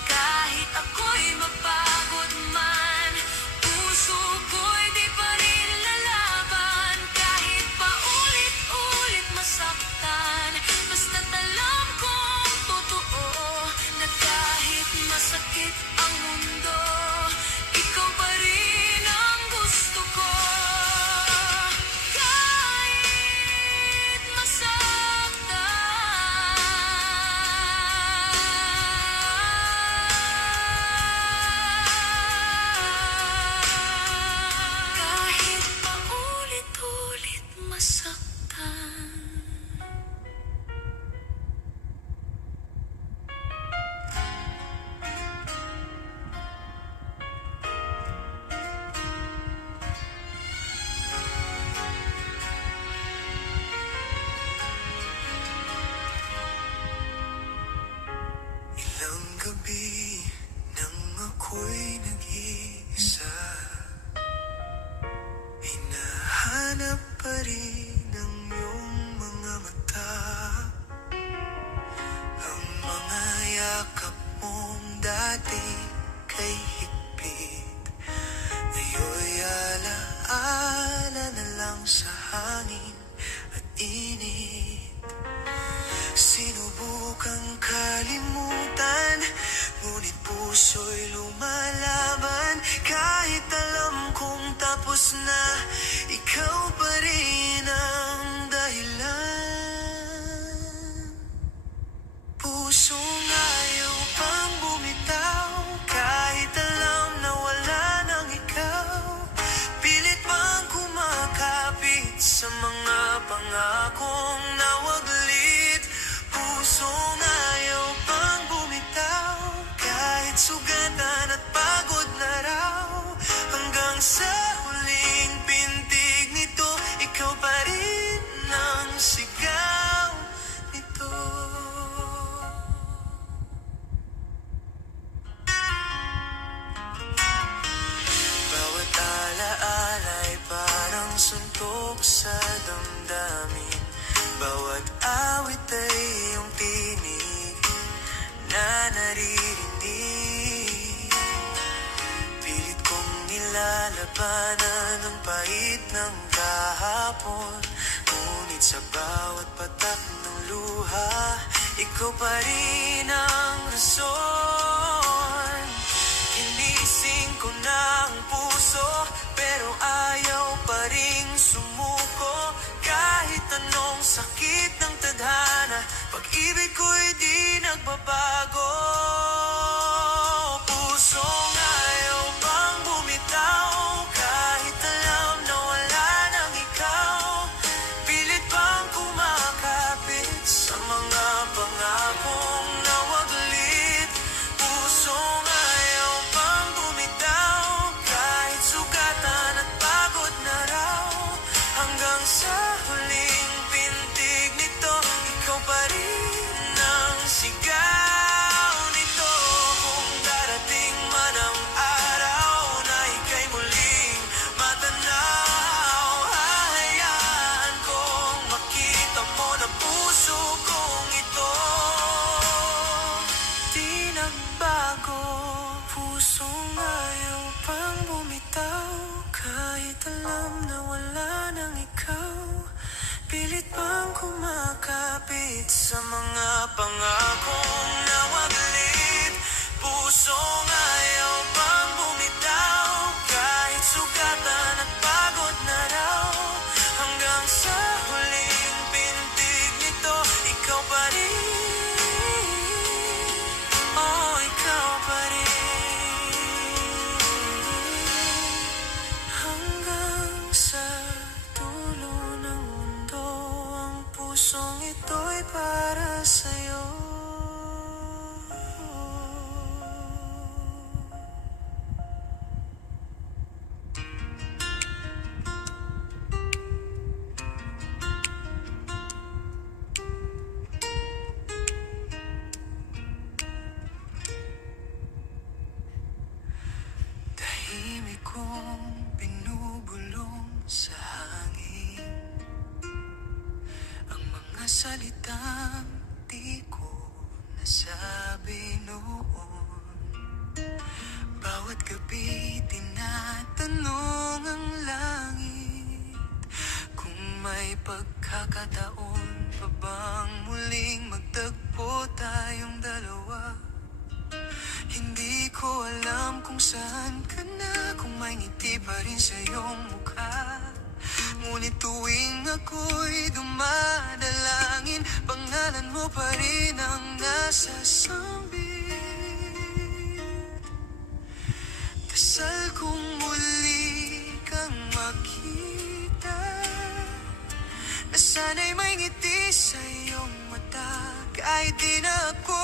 Kahit ako'y mapagod man, puso ko'y di pa rin lalaban. Kahit paulit-ulit masaktan, basta't alam kong totoo, na kahit masakit ang mundo, ikaw pa rin ang gusto ko. Kahit masaktan, kahit paulit-ulit masaktan. Ilang gabi nang ako'y nag-iisa, hinahanap pa rin ang iyong mga mata. Ang mga yakap mong dati kay higpit, ngayon'y alaala na lang sa hangin at init. Sinubukang kalimutan, ngunit puso'y lumalaban. Kahit alam kong tapos na, ikaw pa rin ang dahilan. Pusong ayaw pang bumitaw, kahit alam na wala nang ikaw. Pilit bang kumakapit sa mga pangakong nawaglit? Pusong ayaw pang bumitaw, kahit sugatan at pagod na raw. Hanggang sa huling pintig nito, ikaw pa rin ang sigaw nito. Bawat alaala ay parang suntok sa damdamin. Bawat awit ay iyong tinig na naririnig. Pilit kong nilalabanan ang pait ng kahapon, ngunit sa bawat patak ng luha, ikaw pa rin ang rason. Ginising ko na ang puso, pero ayaw pa ring sumuko. Kahit anong sakit ng tadhana, pag-ibig ko'y di nagbabago. Pusong ayaw bang bumitaw, kahit alam na wala nang ikaw. Pilit bang kumakapit sa mga pangakong nawaglit. Pusong ayaw bang bumitaw, kahit di nagbago. Pusong ayaw pang bumitaw, kahit alam na wala nang ikaw. Pilit pang kumakapit sa mga pangakong nawaglit. Pusong ayaw pang bumitaw, kahit sugatan at pagod na raw. Hanggang sa huling pintig nito, ikaw pa rin. Oh, ikaw pa rin. Hanggang sa dulo ng mundo, ang pusong ito'y para sa'yo. Tahimik kong binubulong sa hangin ang mga salitang di ko nasabi noon. Bawat gabi tinatanong ang langit kung may pagkakataon pa bang muling magtagpo tayong dalawa. Hindi ko alam kung saan ka na, kung may ngiti pa rin sa iyong mukha. Ngunit tuwing ako'y dumadalangin, pangalan mo pa rin ang nasa sambit. Dasal kong muli kang makita, na sana'y may ngiti sa iyong mata. Kahit di na ako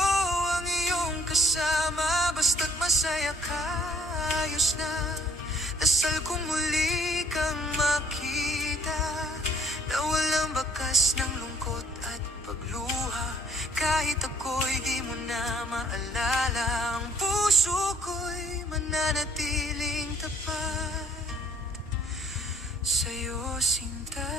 ang iyong kasama, basta't masaya ka, ayos na. Dasal kong muli kang makita, na walang bakas ng lungkot at pagluha. Kahit ako'y di mo na maalala, ang puso ko'y mananatiling tapat sa'yo, sinta.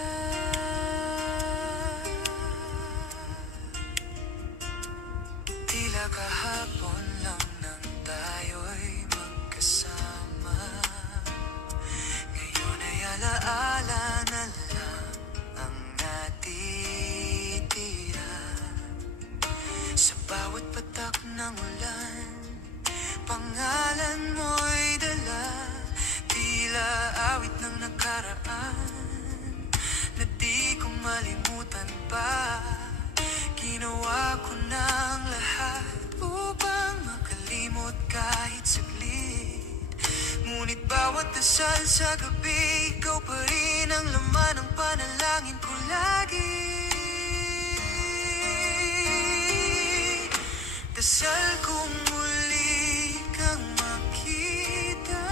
Tila kahapon lang nang tayo'y magkasama, ngayon ay alaala na lang ang natitira. Sa bawat patak ng ulan, pangalan mo'y dala. Tila awit ng nakaraan na di ko malimutan pa. Ginawa ko ng lahat upang makalimot kahit saglit. Ngunit bawat dasal sa gabi, ikaw pa rin ang laman ng panalangin ko lagi. Dasal kong muli kang makita,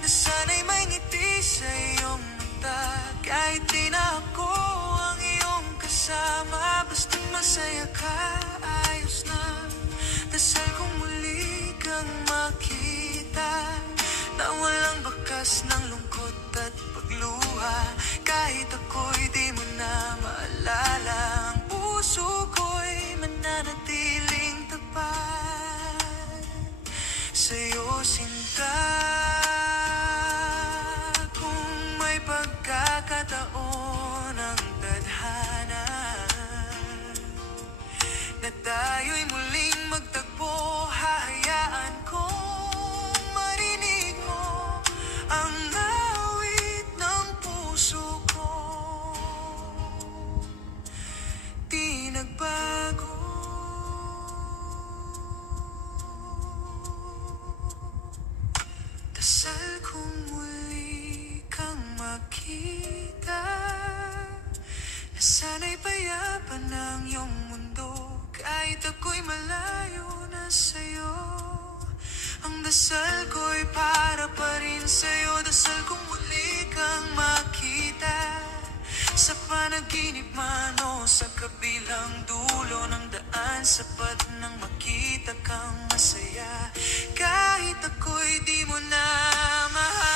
na sana'y may ngiti sa iyong mata. Kahit di na ako ang iyong kasama, basta't masaya ka, ayos na. Dasal kong muli kang makita, na walang bakas ng lungkot at pagluha. Kahit ako'y di mo na maalala, ang puso ko'y mananatiling tapat sa'yo, sinta. Kung may pagkakataon ang tadhana na tayo'y muling magtagpo, hahayaan kong marinig mo ang awit ng puso ko. Di nagbago. Dasal kong muli kang makita, na sana'y payapan ng iyong mundo. Kahit ako'y malayo na sa'yo, ang dasal ko'y para pa rin sa'yo. Dasal kong muli kang makita, sa panaginip man o sa kabilang dulo ng daan. Sapat nang makita kang masaya, kahit ako'y di mo na mahal.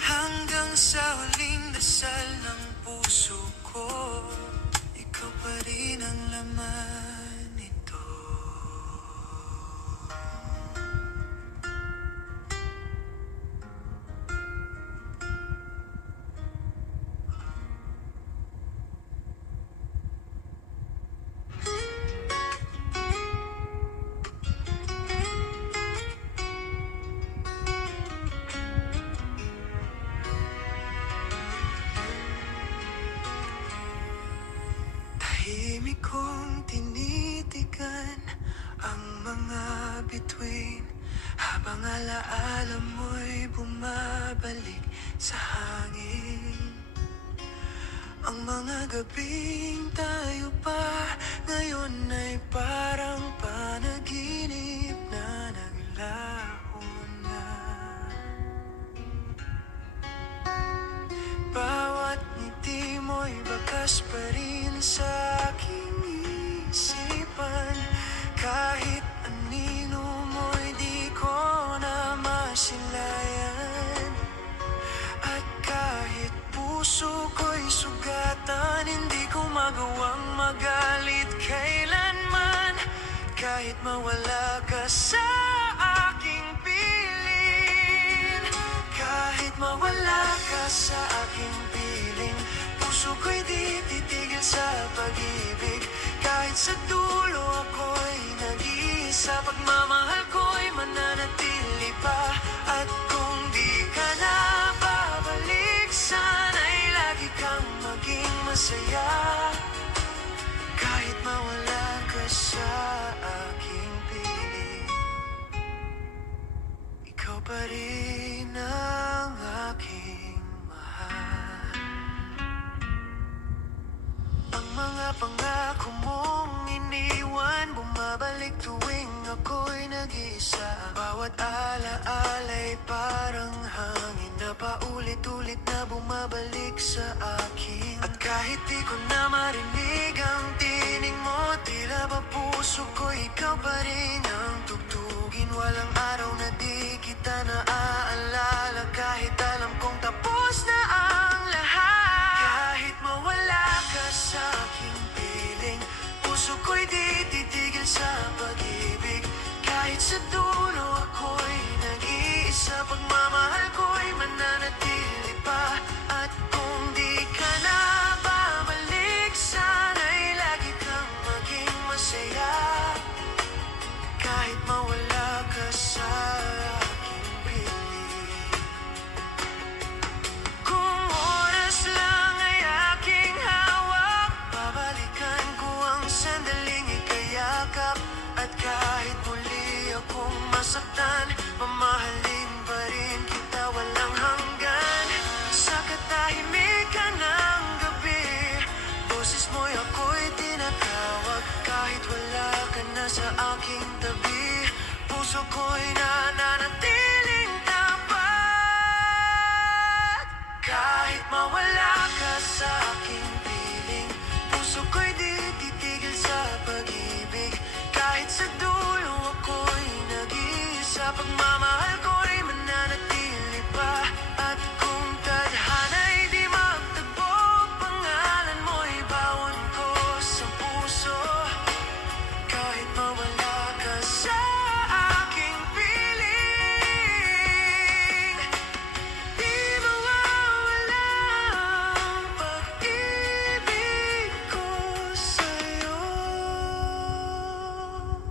Hanggang sa huling dasal ng puso naman ito. Tahimik kong tinitigan ang mga bituin, habang alaala mo'y bumabalik sa hangin. Ang mga gabing tayo pa ngayon ay parang panaginip na naglaho na. Bawat ngiti mo'y bakas pa rin sa aking isipan. Kahit anino mo'y di ko na masilayan. At kahit puso ko'y sugatan, hindi ko magawang magalit kailanman. Kahit mawala ka sa aking piling, kahit mawala ka sa aking piling, puso ko'y di titigil sa pag-ibig. Kahit sa dulo ako'y nag-iisa, pagmamahal ko'y mananatili pa. At kung di ka na babalik, sana'y lagi kang maging masaya. Kahit mawala ka sa aking piling, ikaw pa rin ang aking mahal. Ang mga pangako mong iniwan, bumabalik tuwing ako'y nag-iisa. Bawat alaala'y parang hangin na paulit-ulit na bumabalik sa akin. At kahit di ko na marinig ang tinig mo, tila ba puso ko ikaw pa rin ang tugtugin. Walang araw na di kita naaalala, kahit alam kong tapos na ang lahat. Kahit mawala ka sa aking piling, puso ko'y di titigil sa pag-ibig. Kahit sa dulo ako'y nag-iisa, pagmamahal ko'y mananatili pa. At kung di ka na babalik, sana'y lagi kang maging masaya. Kahit mawala ka sa aking piling. Kung oras lang ay aking hawak, babalikan ko ang sandaling ikayakap. At kahit muli akong masaktan, mamahalin pa rin kita walang hanggan. Sa katahimikan ng gabi, boses mo'y ako'y tinatawag. Kahit wala ka na sa aking tabi, puso ko'y nananatiling tapat. Kahit mawala ka sa aking piling, puso ko'y di titigil sa pag-ibig. Kahit sa dulo ako'y nag-iisa, pagmamahal ko'y mananatili pa. At kung tadhana'y di magtagpo, pangalan mo'y bawon ko sa puso. Kahit mawala ka sa aking piling, di mawawala ang pag-ibig ko sa'yo.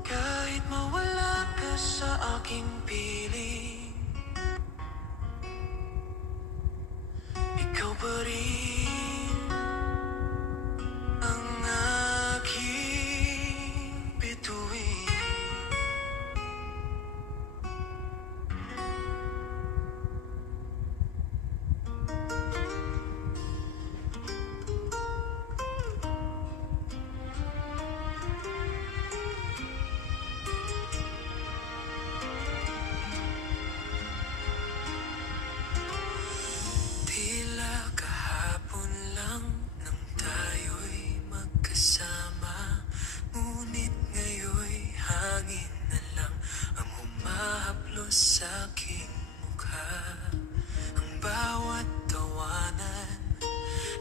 Kahit mawala ka sa aking piling, ikaw pa rin ang aking bituin. Tila kahapon lang nang tayo'y magkasama, ngunit ngayon'y hangin na lang ang humahaplos sa aking mukha. Ang bawat tawanan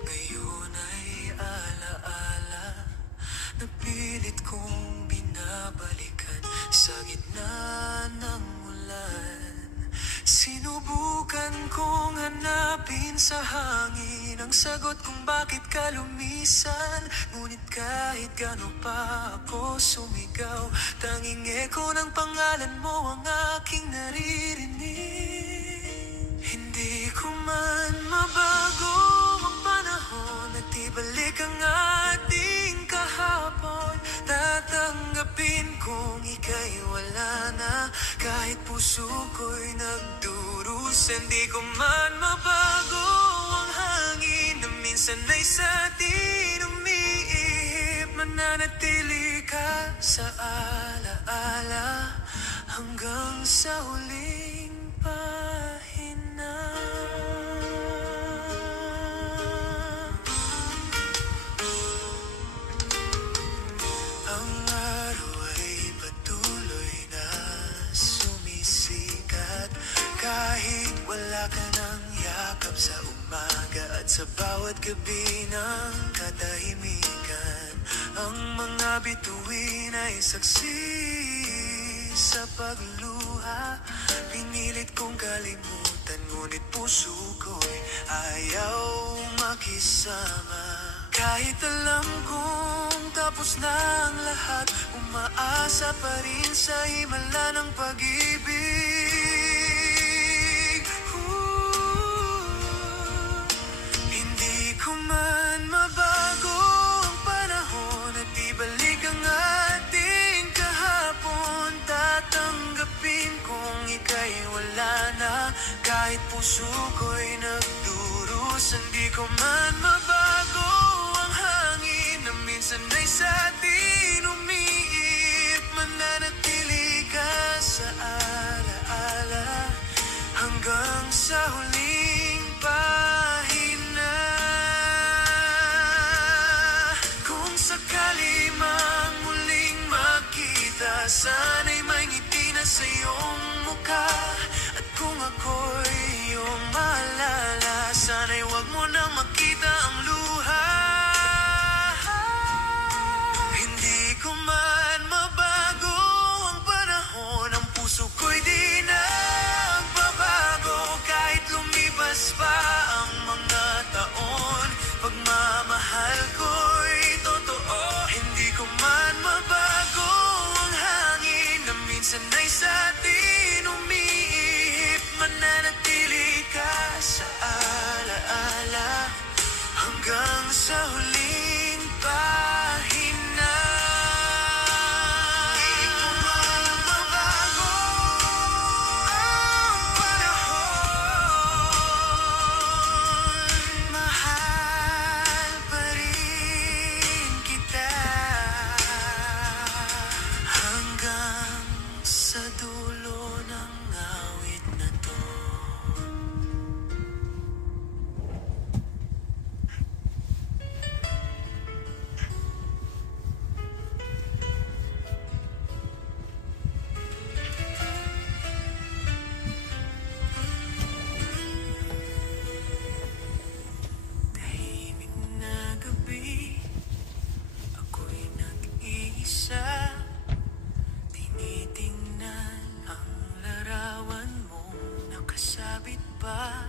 ngayon ay alaala na sagot kung bakit ka lumisan. Ngunit kahit gano'n pa ako sumigaw, tanging eko ng pangalan mo ang aking naririnig. Hindi ko man mabago ang panahon at ibalik ang ating kahapon. Tatanggapin kung ika'y wala na, kahit puso ko'y nagdurusa. Hindi ko man mabago ang hangin na minsan ay sa atin umiihip. Mananatili ka sa alaala hanggang sa huling pahina. Ang araw ay patuloy na sumisikat, kahit wala ka ng yakap sa umaga at sa bawat gabi ng katahimikan. Ang mga bituin ay saksi sa pagluha. Pinilit kong kalimutan, ngunit puso ko'y ayaw makisama. Kahit alam kong tapos na ang lahat, umaasa pa rin sa himala ng pag-ibig. Hindi ko man mabago ang panahon at ibalik ang ating kahapon. Tatanggapin kung ika'y wala na, kahit puso ko'y nagdurusa. Hindi ko man mabago ang hangin na minsan ay sa atin umiihip. Mananatili ka sa alaala hanggang sa huling pahina. Kung sakali mang muling magkita, sana'y may ngiti na sa iyong mukha. At kung ako'y iyong maalala, sana'y wag mo nang makita ang luha. Hindi ko man mabago ang panahon, ang puso ko'y di nagbabago. Kahit lumipas pa ang mga taon, pagmamahal ko'y totoo. Hindi ko man mabago ang hangin na minsan ay sa atin umiihip. Mananatili ka sa alaala hanggang sa huling pahina. Hindi ko man mabago ang panahon, mahal pa rin kita hanggang sa dulo ng awit na to. Tahimik na gabi, ako'y nag-iisa. Tinitingnan ang larawan mong nakasabit pa.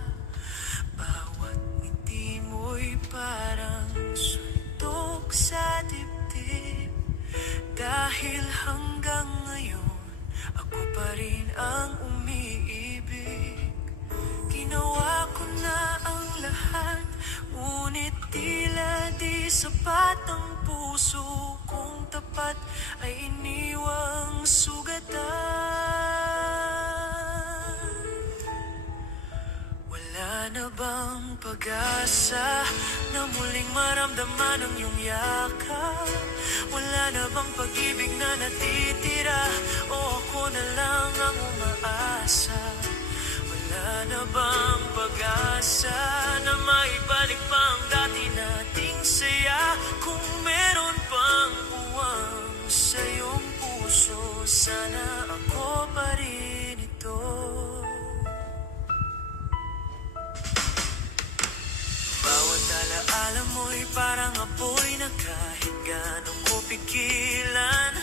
Bawat ngiti mo'y parang suntok sa dibdib. Dahil hanggang ngayon, ako pa rin ang umiibig. Ginawa ko na ang lahat, ngunit tila di sapat. Ang puso kong tapat ay iniwang sugatan. Wala na bang pag-asa na muling maramdaman ang iyong yakap? Wala na bang pag-ibig na natitira, o ako na lang ang umaasa? Wala na bang pag-asa na maibalik pa ang dati nating saya? Kung meron pang puwang sa iyong puso, sana ako pa rin ito. Bawat alaala mo'y parang apoy na kahit gaano ko pigilan,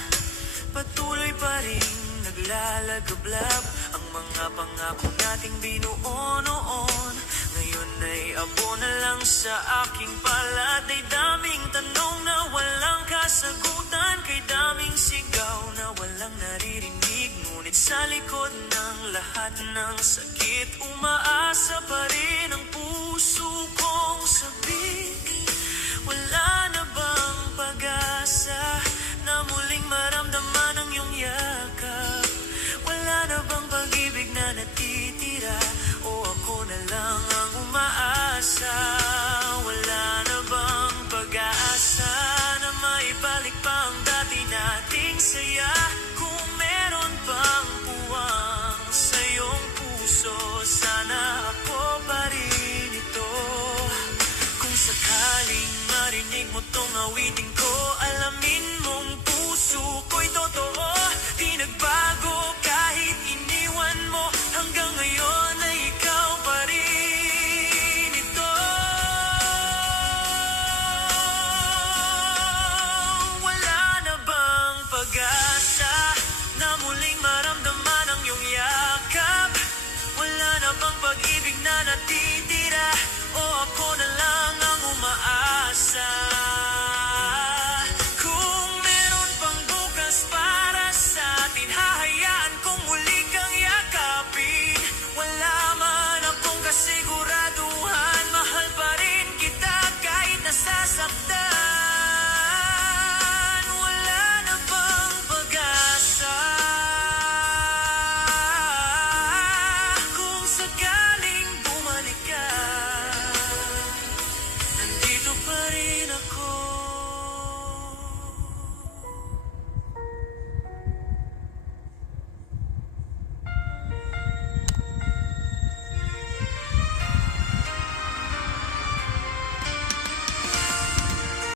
patuloy pa rin naglalagablab ang mga pangako nating binuo noon. ngayon ay abo na lang sa aking palad. Ay daming tanong na walang kasagutan, kay daming sigaw na walang naririnig. Ngunit sa likod ng lahat ng sakit, umaasa pa rin ang puso kong sabik. Wala na bang pag-asa na muling maramdaman ang iyong yakap? Wala na bang pag-ibig na natitira, o ako na lang ang umaasa? Wala na bang pag-asa na maibalik pa ang dati nating saya? Kung meron pang puwang sa iyong puso, sana ako pa rin ito. Kung sakaling marinig mo tong awitin ko, alamin mong puso ko'y totoo. Di nagbago kahit iniwan mo, hanggang ngayon ay ikaw pa rin ito. Wala na bang pag-asa na muling maramdaman ang iyong yakap? Wala na bang pag-ibig na natitira, o ako na lang ang umaasa?